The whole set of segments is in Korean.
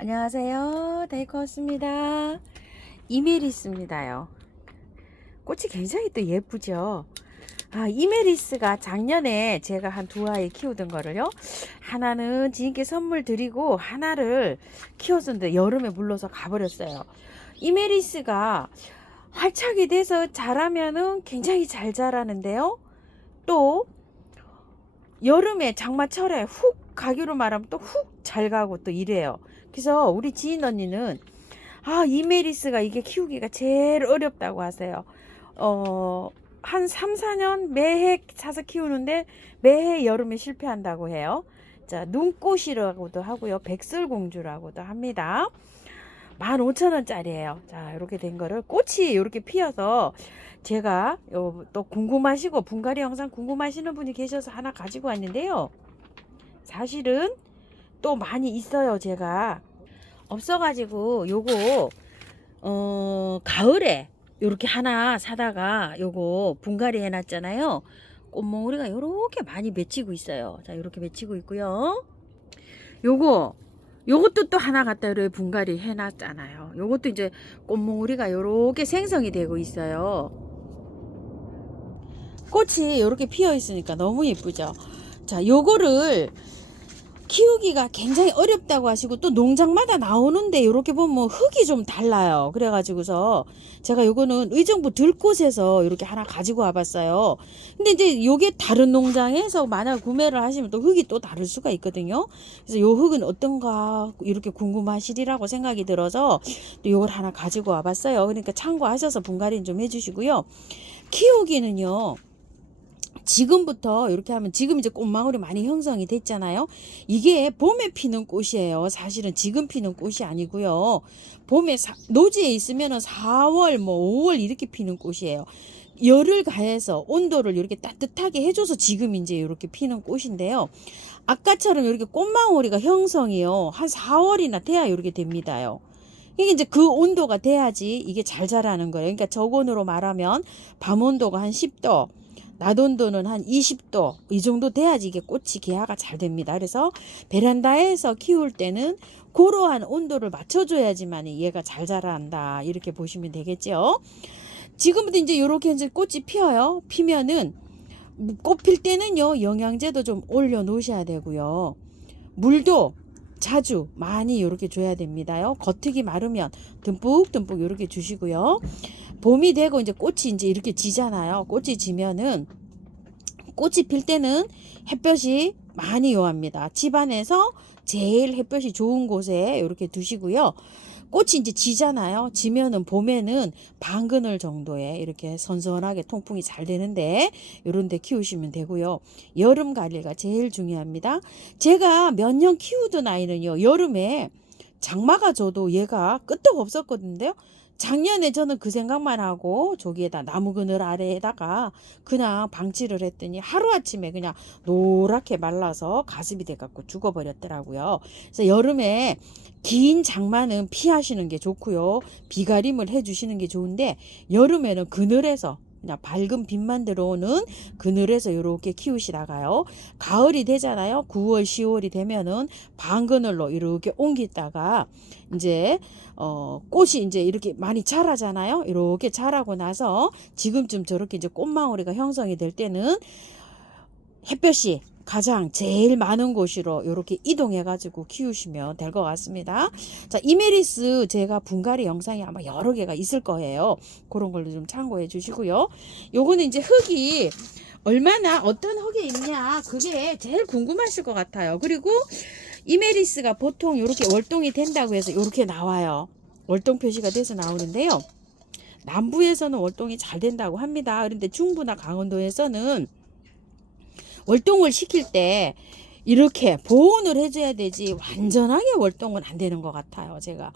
안녕하세요. 데이커스입니다. 이메리스입니다요. 꽃이 굉장히 또 예쁘죠. 이메리스가 작년에 제가 한 두 아이 키우던 거를요. 하나는 지인께 선물 드리고 하나를 키웠었는데 여름에 물러서 가버렸어요. 이메리스가 활착이 돼서 자라면은 굉장히 잘 자라는데요. 또 여름에 장마철에 훅 가기로 말하면 또 훅 잘 가고 또 이래요. 그래서 우리 지인 언니는 이메리스가 이게 키우기가 제일 어렵다고 하세요. 한 3, 4년 매해 사서 키우는데 매해 여름에 실패한다고 해요. 자, 눈꽃이라고도 하고요. 백설공주라고도 합니다. 15,000원짜리예요. 자, 이렇게 된 거를 꽃이 이렇게 피어서 제가 또 궁금하시고 분갈이 영상 궁금하시는 분이 계셔서 하나 가지고 왔는데요. 사실은 또 많이 있어요. 제가 없어가지고 요거 가을에 요렇게 하나 사다가 요거 분갈이 해놨잖아요. 꽃몽우리가 요렇게 많이 맺히고 있어요. 자, 요렇게 맺히고 있고요. 요것도 또 하나 갖다 이렇게 분갈이 해놨잖아요. 요것도 이제 꽃몽우리가 요렇게 생성이 되고 있어요. 꽃이 요렇게 피어 있으니까 너무 예쁘죠. 자, 요거를 키우기가 굉장히 어렵다고 하시고 또 농장마다 나오는데 이렇게 보면 흙이 좀 달라요. 그래가지고서 제가 요거는 의정부 들꽃에서 이렇게 하나 가지고 와봤어요. 근데 이제 요게 다른 농장에서 만약 구매를 하시면 또 흙이 또 다를 수가 있거든요. 그래서 요 흙은 어떤가 이렇게 궁금하시리라고 생각이 들어서 또 요걸 하나 가지고 와봤어요. 그러니까 참고하셔서 분갈이 좀 해주시고요. 키우기는요. 지금부터 이렇게 하면 지금 이제 꽃망울이 많이 형성이 됐잖아요. 이게 봄에 피는 꽃이에요. 사실은 지금 피는 꽃이 아니고요. 봄에 노지에 있으면은 4월 뭐 5월 이렇게 피는 꽃이에요. 열을 가해서 온도를 이렇게 따뜻하게 해줘서 지금 이제 이렇게 피는 꽃인데요. 아까처럼 이렇게 꽃망울이가 형성이요. 한 4월이나 돼야 이렇게 됩니다요. 이게 이제 그 온도가 돼야지 이게 잘 자라는 거예요. 그러니까 저온으로 말하면 밤 온도가 한 10도, 낮 온도는 한 20도 이 정도 돼야지 이게 꽃이 개화가 잘 됩니다. 그래서 베란다에서 키울 때는 그러한 온도를 맞춰줘야지만 얘가 잘 자란다 이렇게 보시면 되겠죠. 지금부터 이제 이렇게 이제 꽃이 피어요. 피면은 꽃 필 때는요 영양제도 좀 올려 놓으셔야 되고요. 물도 자주 많이 이렇게 줘야 됩니다요. 겉흙이 마르면 듬뿍듬뿍 이렇게 주시고요. 봄이 되고 이제 꽃이 이제 이렇게 지잖아요. 꽃이 지면은 꽃이 필 때는 햇볕이 많이 요합니다. 집안에서 제일 햇볕이 좋은 곳에 이렇게 두시고요. 꽃이 이제 지잖아요. 지면은 봄에는 반그늘 정도에 이렇게 선선하게 통풍이 잘 되는데 이런 데 키우시면 되고요. 여름 관리가 제일 중요합니다. 제가 몇 년 키우던 아이는요. 여름에 장마가 져도 얘가 끄떡 없었거든요. 작년에 저는 그 생각만 하고 저기에다 나무 그늘 아래에다가 그냥 방치를 했더니 하루아침에 그냥 노랗게 말라서 가습이 돼갖고 죽어버렸더라고요. 그래서 여름에 긴 장마는 피하시는 게 좋고요. 비가림을 해주시는 게 좋은데 여름에는 그늘에서 그냥 밝은 빛만 들어오는 그늘에서 이렇게 키우시다가요. 가을이 되잖아요. 9월, 10월이 되면은 방그늘로 이렇게 옮기다가 이제 꽃이 이제 이렇게 많이 자라잖아요. 이렇게 자라고 나서 지금쯤 저렇게 이제 꽃망울이가 형성이 될 때는 햇볕이 가장 제일 많은 곳으로 이렇게 이동해 가지고 키우시면 될 것 같습니다. 자, 이메리스 제가 분갈이 영상이 아마 여러 개가 있을 거예요. 그런 걸로 좀 참고해 주시고요. 요거는 이제 흙이 얼마나 어떤 흙에 있냐 그게 제일 궁금하실 것 같아요. 그리고 이메리스가 보통 이렇게 월동이 된다고 해서 이렇게 나와요. 월동 표시가 돼서 나오는데요. 남부에서는 월동이 잘 된다고 합니다. 그런데 중부나 강원도에서는 월동을 시킬 때 이렇게 보온을 해줘야 되지 완전하게 월동은 안 되는 것 같아요. 제가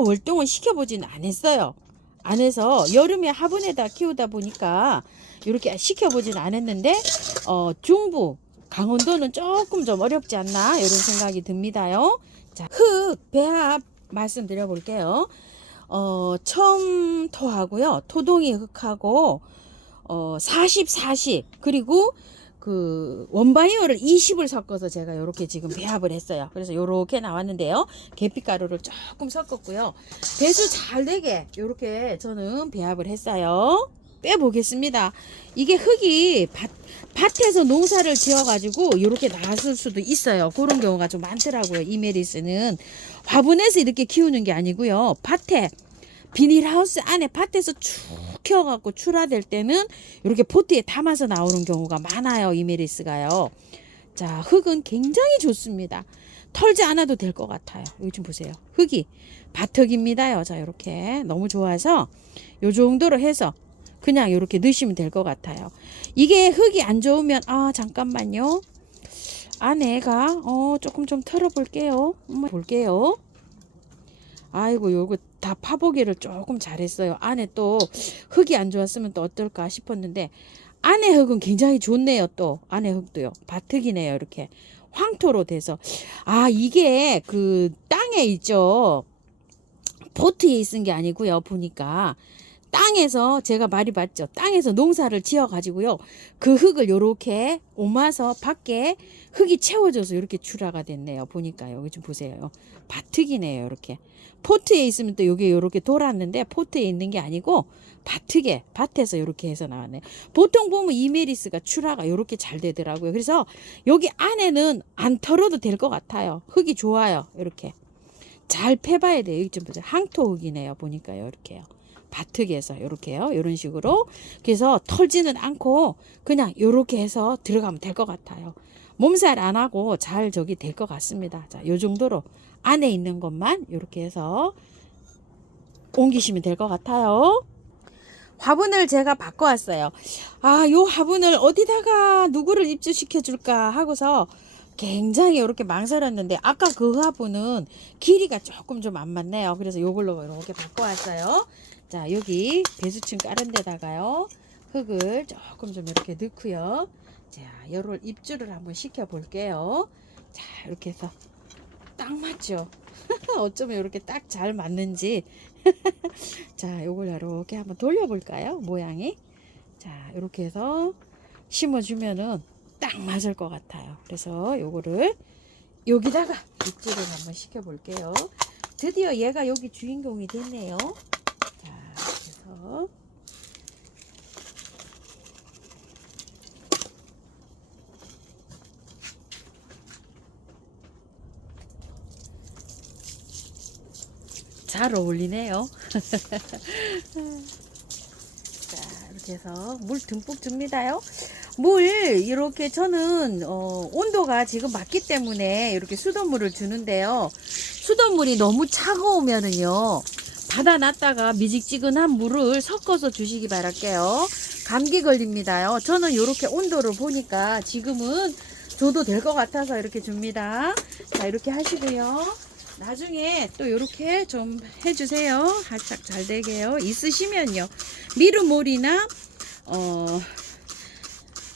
월동을 시켜보지는 않았어요. 안 해서 여름에 화분에다 키우다 보니까 이렇게 시켜보지는 않았는데 중부 강원도는 조금 좀 어렵지 않나 이런 생각이 듭니다요. 자, 흙 배합 말씀드려 볼게요. 첨토하고요. 토동이 흙하고 40, 40 그리고 그 원바이오를 20을 섞어서 제가 이렇게 지금 배합을 했어요. 그래서 이렇게 나왔는데요. 계피가루를 조금 섞었고요. 배수 잘 되게 이렇게 저는 배합을 했어요. 빼보겠습니다. 이게 흙이 밭에서 농사를 지어가지고 이렇게 나왔을 수도 있어요. 그런 경우가 좀 많더라고요. 이메리스는 화분에서 이렇게 키우는 게 아니고요. 밭에 비닐하우스 안에 밭에서 쭉 키워갖고 출하될 때는 이렇게 포트에 담아서 나오는 경우가 많아요. 이메리스가요. 자, 흙은 굉장히 좋습니다. 털지 않아도 될 것 같아요. 여기 좀 보세요. 흙이 밭흙입니다요. 자, 이렇게 너무 좋아서 요 정도로 해서 그냥 이렇게 넣으시면 될 것 같아요. 이게 흙이 안 좋으면 잠깐만요. 안에가 조금 좀 털어볼게요. 한번 볼게요. 아이고, 요거 다 파보기를 조금 잘했어요. 안에 또 흙이 안 좋았으면 또 어떨까 싶었는데 안에 흙은 굉장히 좋네요. 또 안에 흙도요. 밭흙이네요. 이렇게 황토로 돼서 이게 그 땅에 있죠. 포트에 있은 게 아니고요. 보니까 땅에서 제가 말이 맞죠. 땅에서 농사를 지어 가지고요. 그 흙을 요렇게 옮아서 밖에 흙이 채워져서 이렇게 출하가 됐네요. 보니까요. 여기 좀 보세요. 밭흙이네요. 이렇게. 포트에 있으면 또 여기 요렇게 돌았는데 포트에 있는 게 아니고 밭흙에 밭에서 이렇게 해서 나왔네요. 보통 보면 이메리스가 출하가 이렇게 잘 되더라고요. 그래서 여기 안에는 안 털어도 될 것 같아요. 흙이 좋아요. 이렇게. 잘 패봐야 돼요. 여기 좀 보세요. 항토흙이네요. 보니까요. 이렇게요. 밭흙에서 이렇게요. 이런 식으로. 그래서 털지는 않고 그냥 이렇게 해서 들어가면 될 것 같아요. 몸살 안 하고 잘 저기 될 것 같습니다. 자, 요 정도로 안에 있는 것만 이렇게 해서 옮기시면 될 것 같아요. 화분을 제가 바꿔왔어요. 요 화분을 어디다가 누구를 입주시켜 줄까 하고서 굉장히 이렇게 망설였는데 아까 그 화분은 길이가 조금 좀 안 맞네요. 그래서 요걸로 이렇게 바꿔왔어요. 자, 여기 배수층 깔은 데다가요. 흙을 조금 좀 이렇게 넣고요. 자, 요걸 입주를 한번 시켜 볼게요. 자, 이렇게 해서 딱 맞죠? 어쩌면 이렇게 딱 잘 맞는지. 자, 요걸 이렇게 한번 돌려볼까요? 모양이. 자, 이렇게 해서 심어주면은 딱 맞을 것 같아요. 그래서 요거를 여기다가 입주를 한번 시켜 볼게요. 드디어 얘가 여기 주인공이 됐네요. 자, 그래서 잘 어울리네요. 자, 이렇게 해서 물 듬뿍 줍니다요. 물 이렇게 저는 온도가 지금 맞기 때문에 이렇게 수돗물을 주는데요. 수돗물이 너무 차가우면은요 받아놨다가 미직지근한 물을 섞어서 주시기 바랄게요. 감기 걸립니다요. 저는 이렇게 온도를 보니까 지금은 줘도 될 것 같아서 이렇게 줍니다. 자, 이렇게 하시고요. 나중에 또 이렇게 좀 해주세요. 살짝 잘 되게요. 있으시면요. 미르몰이나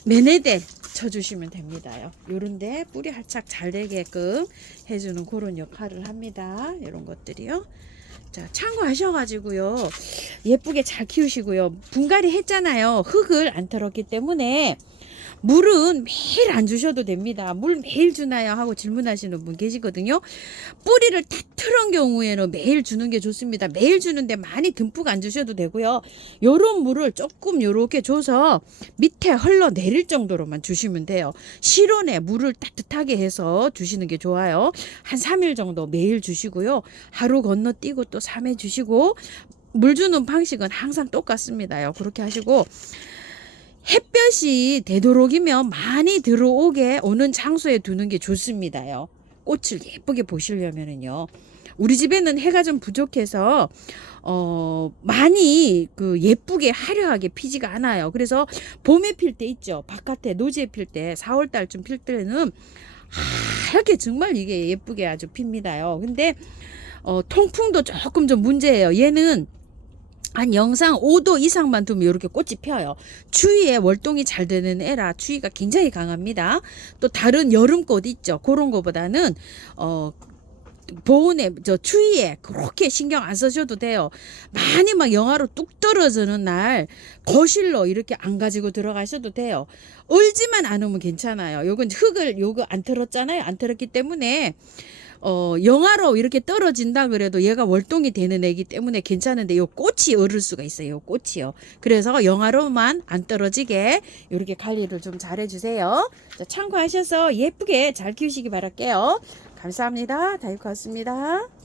메네델 쳐주시면 됩니다요. 요런데 뿌리 활짝 잘 되게끔 해주는 그런 역할을 합니다. 이런 것들이요. 자, 참고하셔가지고요. 예쁘게 잘 키우시고요. 분갈이 했잖아요. 흙을 안 털었기 때문에 물은 매일 안 주셔도 됩니다. 물 매일 주나요? 하고 질문하시는 분 계시거든요. 뿌리를 다 틀은 경우에는 매일 주는 게 좋습니다. 매일 주는데 많이 듬뿍 안 주셔도 되고요. 요런 물을 조금 요렇게 줘서 밑에 흘러내릴 정도로만 주시면 돼요. 실온에 물을 따뜻하게 해서 주시는 게 좋아요. 한 3일 정도 매일 주시고요. 하루 건너뛰고 또 3회 주시고 물 주는 방식은 항상 똑같습니다요. 그렇게 하시고 햇볕이 되도록이면 많이 들어오게 오는 장소에 두는 게 좋습니다요. 꽃을 예쁘게 보시려면은요. 우리 집에는 해가 좀 부족해서 많이 그 예쁘게 화려하게 피지가 않아요. 그래서 봄에 필 때 있죠. 바깥에 노지에 필 때 4월 달쯤 필 때는 하얗게 정말 이게 예쁘게 아주 핍니다요. 근데 통풍도 조금 좀 문제예요. 얘는 한 영상 5도 이상만 두면 이렇게 꽃이 펴요. 추위에 월동이 잘 되는 애라 추위가 굉장히 강합니다. 또 다른 여름꽃 있죠. 그런 거보다는 또 보온에 저 추위에 그렇게 신경 안 쓰셔도 돼요. 많이 막 영하로 뚝 떨어지는 날 거실로 이렇게 안 가지고 들어가셔도 돼요. 얼지만 않으면 괜찮아요. 요건 흙을 요거 안 털었잖아요. 안 털었기 때문에 영하로 이렇게 떨어진다 그래도 얘가 월동이 되는 애기 때문에 괜찮은데 요 꽃이 얼을 수가 있어요. 요 꽃이요. 그래서 영하로만 안 떨어지게 이렇게 관리를 좀 잘 해주세요. 자, 참고하셔서 예쁘게 잘 키우시기 바랄게요. 감사합니다. 다육이었습니다.